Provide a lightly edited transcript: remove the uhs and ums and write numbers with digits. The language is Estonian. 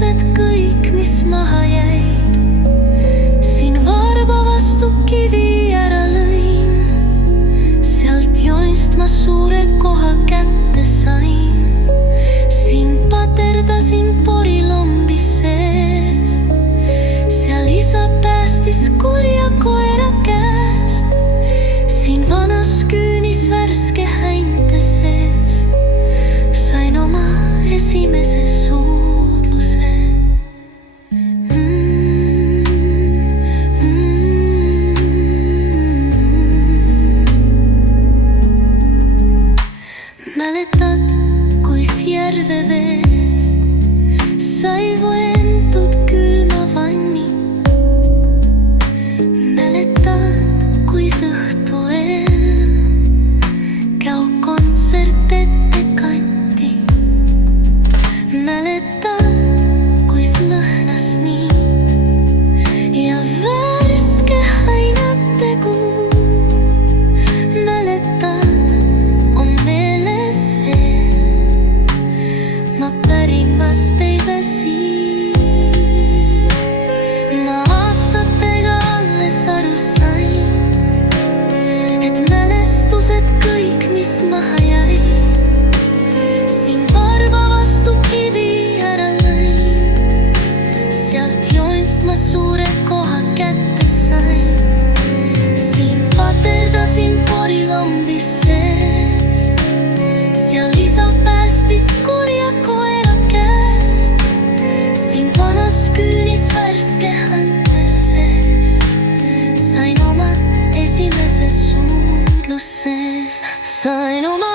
mälestused kõik, mis maha jäid. Siin varba vastu kivi ära lõin, sealt joonist ma suure koha kätte sain. Siin paterdasin porilombi sees, seal isa päästis kurja koera käest. Siin vanas küünis värske häinte sees sain oma esimese suudluse. Mäletad, kuis järve vees sai võetud külma vanni? Mäletad, kuis õhtu eel käo kontsert ette kanti? Mäletad, kuis lõhnas niit ja värske hainete kuu? Mäletad, on meeles veel, ma pärimast ei väsi. Ma aastatega alles aru sain, et mälestused kõik, mis maha jäid. Siin varba vastu kivi ära lõin, sealt joonist ma suure koha kätte sain. Siin paterdasin porilombi sees, seal isa päästis kurja koera käest. Siin vanas küünis värske häinte sees sain oma esimese suudluses, sain oma